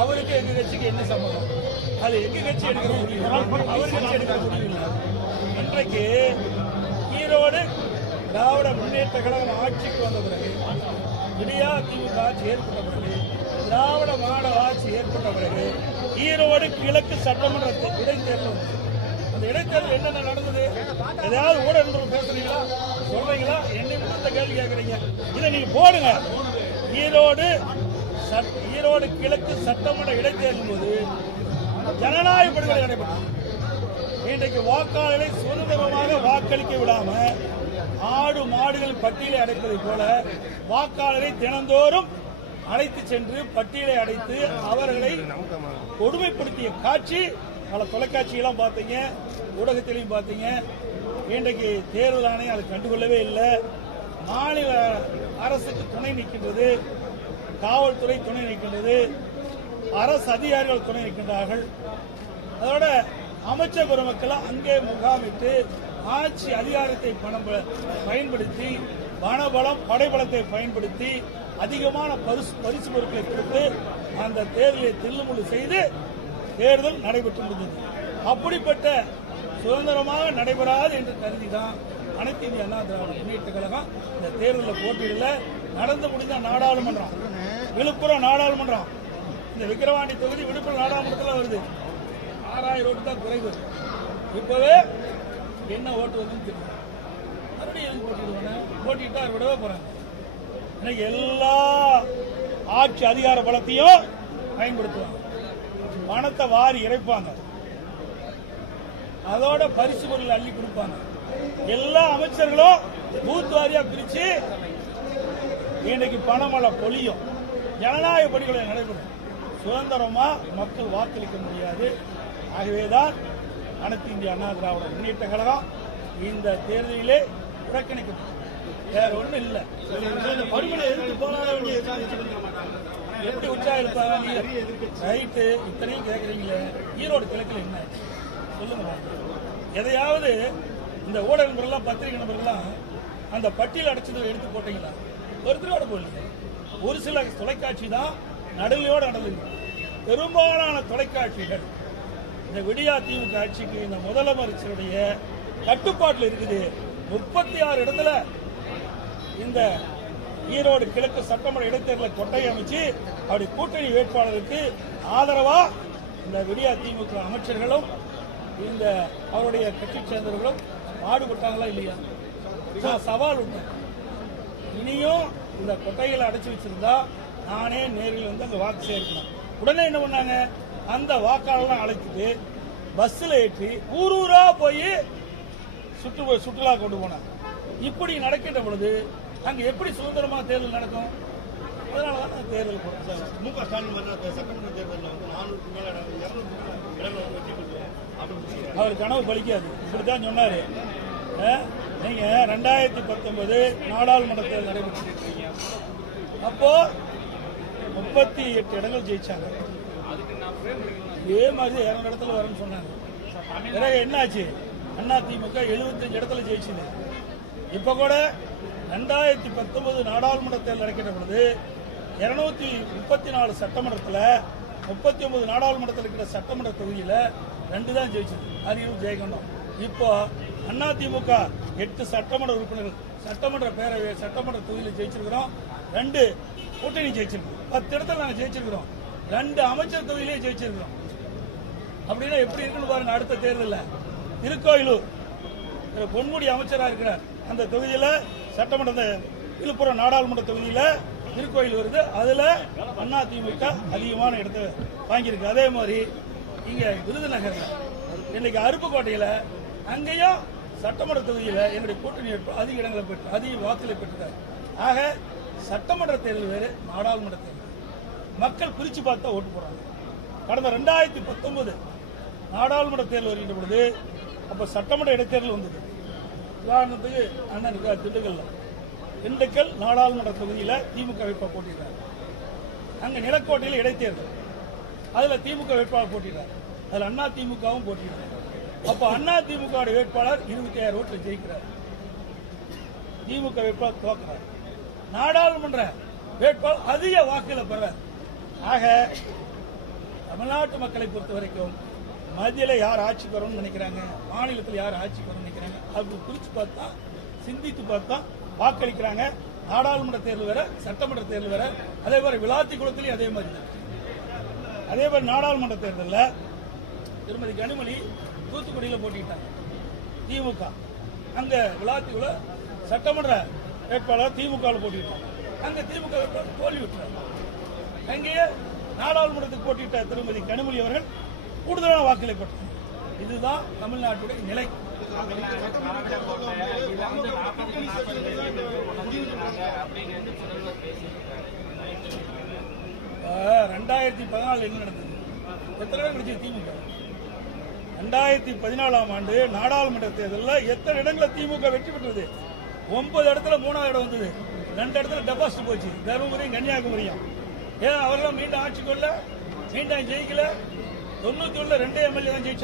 அவருக்கு எங்க கட்சிக்கு என்ன சம்பந்தம்? அது எங்க கட்சி எடுக்கிற முடியும், அவர் கட்சி எடுக்கிற முடியும் இல்லை. இன்றைக்கு ஈரோடு திராவிட முன்னேற்ற கழகம் ஆட்சிக்கு வந்த பிறகு, விடியா திமுக ஆட்சி ஏற்பட்ட பிறகு, திராவிட மாடல் ஆட்சி ஏற்பட்ட பிறகு ஈரோடு கிழக்கு சட்டமன்ற இடைத்தேர்தல். அந்த இடைத்தேர்தல் என்னென்ன நடந்தது? ஏதாவது ஊடகங்கள் பேசுறீங்களா, சொல்றீங்களா? என்னை இந்த கேள்வி கேட்கறீங்க. இதை நீங்க போடுங்க. ஈரோடு கிழக்கு சட்டமன்ற இடைத்தேர்தல் போது ஜனநாயக படுகொலை நடைபெற்றது. இன்றைக்கு வாக்காளர்களை சுதந்திரமாக வாக்களிக்க விடாம ஆடு மாடுகள் பட்டியலை அடைப்பதை போல வாக்காளரை தினந்தோறும் அழைத்து சென்று பட்டியலை அடைத்து அவர்களை கொடுமைப்படுத்திய காட்சி பல தொலைக்காட்சியெல்லாம் பார்த்தீங்க, ஊடகத்திலையும் பார்த்தீங்க. இன்றைக்கு தேர்தல் ஆணையம் அதை கண்டுகொள்ளவே இல்லை. மாநில அரசுக்கு துணை நிற்கின்றது, காவல்துறை துணை நிற்கின்றது, அரசு அதிகாரிகள் துணை நிற்கின்றார்கள். அதோட அமைச்சர் பெருமக்கள் அங்கே முகாமிட்டு ஆட்சி அதிகாரத்தை பயன்படுத்தி வனபலம் படைபலத்தை பயன்படுத்தி அதிகமான பரிசு பொருட்களை கொடுத்து அந்த தேர்தலை தில்லுமுள்ளு செய்து தேர்தல் நடைபெற்று முடிந்தது. அப்படிப்பட்ட சுதந்திரமாக நடைபெறாது என்று கருதிதான் அனைத்து இந்திய அண்ணா திராவிட முன்னேற்ற கழகம் இந்த தேர்தலில் போட்டியிடல. நடந்து முடிந்த நாடாளுமன்றம், விழுப்புரம் நாடாளுமன்றம், இந்த விக்கிரவாண்டி தொகுதி விழுப்புரம் நாடாளுமன்றத்தில் வருது. 6000 ஓட்டு தான் குறைவு. இப்பவே என்ன ஓட்டு வருதுன்னு தெரியும். மறுபடியும் போட்டிடுவாங்க, போட்டிட்டா விடவே போறாங்க. இன்னைக்கு எல்லா ஆட்சி அதிகார பலத்தையும் பயன்படுத்துவாங்க, பணத்தை வாரி இறைப்பாங்க, அதோட பரிசு பொருள் அள்ளி கொடுப்பாங்க. எல்லா அமைச்சர்களும் பூத் வாரியா பிரிச்சு இன்னைக்கு பணமழை பொழியும். ஜனநாயக படுகொலை நடைபெறும். சுதந்திரமா மக்கள் வாக்களிக்க முடியாது. ஆகவேதான் அனைத்து இந்திய அண்ணா திராவிட முன்னேற்ற கழகம் இந்த தேர்தலிலே புறக்கணிக்கப்பட்டது. வேற ஒன்றும் இல்லை. படுகொலை எதிர்த்து போராட வேண்டிய எப்படி உற்சாகம் இருப்பாங்க? ரைட்டு, இத்தனையும் கேட்கறீங்களே. ஈரோடு கிழக்கில் என்ன சொல்லுங்க. எதையாவது இந்த ஊடக நண்பர்கள்லாம் பத்திரிகை நண்பர்கள்லாம் அந்த பட்டியல் அடைச்சதை எடுத்து போட்டீங்களா? ஒருத்தரோட போடல. ஒரு சில தொலைக்காட்சி தான் நடுவையோடு நடந்தது. பெரும்பாலான தொலைக்காட்சிகள் இந்த விடியா திமுக ஆட்சிக்கு இந்த முதலமைச்சருடைய கட்டுப்பாட்டில் இருக்குது. 36 இடத்துல இந்த ஈரோடு கிழக்கு சட்டமன்ற இடைத்தேர்தலை கொட்டை அமைச்சு அப்படி கூட்டணி வேட்பாளருக்கு ஆதரவா இந்த விடியா திமுக அமைச்சர்களும் இந்த அவருடைய கட்சி சேர்ந்தவர்களும் பாடுபட்டாங்களா இல்லையா? சவால் உண்டு. இனியும் இந்த கொட்டைகளை அடைச்சு வச்சிருந்தா நானே நேரில் வந்து அங்க வாக்கு சேர்க்கணும். உடனே என்ன பண்ணாங்க? அந்த வாக்காளர்லாம் அழைச்சிட்டு பஸ்ல ஏற்றி ஊரூரா போய் சுற்றுலா கொண்டு போனாங்க. இப்படி நடக்கின்ற பொழுது அங்க எப்படி சுதந்திரமா தேர்தல் நடக்கும்? அதனாலதான் தேர்தல் முக ஸ்டாலின் சட்டமன்ற தேர்தலில் வந்து 400 மேல 200 வெற்றி பெறுவார். அவர் கனவு பலிக்காது. இப்படித்தான் சொன்னாரு. நீங்க 2019 நாடாளுமன்ற தேர்தல் நடைபெற்றிருக்கீங்க. அப்போ 38 இடங்கள் ஜெயிச்சாங்க. இதே மாதிரி 200 இடத்துல வரும்னு சொன்னாங்க. பிறகு என்னாச்சு? அண்ணா திமுக 75 இடத்துல ஜெயிச்சுது. இப்ப கூட 2019 நாடாளுமன்ற தேர்தல் நடக்கின்ற பொழுது 234 சட்டமன்றத்தில் 39 நாடாளுமன்றத்தில் இருக்கிற சட்டமன்ற தொகுதியில் 2 தான் ஜெயிச்சது. அரியலூர் ஜெயகண்டம். இப்போ அண்ணா திமுக 8 சட்டமன்ற உறுப்பினர்கள் சட்டமன்ற பேரவை சட்டமன்ற தொகுதியில் ஜெயிச்சிருக்கிறோம். 2 கூட்டணி ஜெயிச்சிருக்கோம். 10 இடத்துல நாங்கள் ஜெயிச்சிருக்கிறோம். 2 அமைச்சர் தொகுதியிலே ஜெயிச்சிருக்கிறோம். அப்படின்னா எப்படி இருக்குன்னு பாருங்க. அடுத்த தேர்தலில் திருக்கோயிலூர் பொன்முடி அமைச்சராக இருக்கிறார். அந்த தொகுதியில் சட்டமன்ற விழுப்புரம் நாடாளுமன்ற தொகுதியில் திருக்கோயில் வருது. அதுல அண்ணா திமுக அதிகமான இடத்தை வாங்கியிருக்கு. அதே மாதிரி இங்க விருதுநகர்ல இன்னைக்கு அருப்புக்கோட்டையில அங்கேயும் சட்டமன்ற தொகுதியில் என்னுடைய கூட்டணி அதிக இடங்களை பெற்று அதிக வாக்குகளை பெற்றுட்டார். ஆக சட்டமன்ற தேர்தல் வேறு, நாடாளுமன்ற தேர்தல் மக்கள் பிரிச்சு பார்த்தா ஓட்டு போறாங்க. கடந்த 2019 நாடாளுமன்ற தேர்தல் வருகின்ற பொழுது அப்ப சட்டமன்ற இடைத்தேர்தல் வந்தது. உதாரணத்துக்கு அண்ணன் திண்டுக்கல் நாடாளுமன்ற தொகுதியில் திமுக வேட்பாளர் போட்டியிட்டார். அங்க நிலக்கோட்டையில் இடைத்தேர்தல், அதுல திமுக வேட்பாளர் போட்டியிட்டார். அதுல அண்ணா திமுகவும் போட்டியிட்டார். அப்ப அண்ணா திமுக வேட்பாளர் 25,000 ஓட்டு ஜெயிக்கிறார். திமுக வேட்பாளர் தோக்கிறார். நாடாளுமன்ற வேட்பாளர் அதிக வாக்குகளை பெறார். ஆக தமிழ்நாட்டு மக்களை பொறுத்த வரைக்கும் மத்தியில் யார் ஆட்சிக்கு வரும்னு நினைக்கிறாங்க, மாநிலத்தில் யார் ஆட்சிக்கு வரும்னு நினைக்கிறாங்க, அது குறித்து பார்த்தா சிந்தித்து பார்த்தா வாக்களிக்கிறாங்க. நாடாளுமன்ற தேர்தல் வேற, சட்டமன்ற தேர்தல் வேற. அதே மாதிரி விளாத்திக்குளத்திலையும் அதே மாதிரி தான். அதே மாதிரி நாடாளுமன்ற தேர்தலில் திருமதி கனிமொழி தூத்துக்குடியில் போட்டிட்டாங்க திமுக. அங்க விளாத்திக்குள சட்டமன்ற வேட்பாளர் திமுக போட்டிட்டாங்க. அங்க திமுக வேட்பாளர் தோல்வி விட்டாங்க. அங்கேயே நாடாளுமன்றத்துக்கு போட்டியிட்ட திருமதி கனிமொழி அவர்கள் கூடுதலான வாக்குகளை பெற்றார். இதுதான் தமிழ்நாட்டுடைய நிலை. 2014 என்ன நடந்தது? எத்தனை இடம் கிடைச்சது திமுக? 2014ஆம் ஆண்டு நாடாளுமன்ற தேர்தலில் எத்தனை இடங்களை திமுக வெற்றி பெற்றது? 9 இடத்துல 3வது இடம் வந்தது. 2 இடத்துல டெபாசிட் போச்சு, தருமபுரியும் கன்னியாகுமரியும். ஏன் அவரெல்லாம் மீண்டும் ஆட்சிக்கு வரல, மீண்டும் ஜெயிக்கல? 91 2 எம்எல்ஏ தான் ஜெயிச்சாங்க.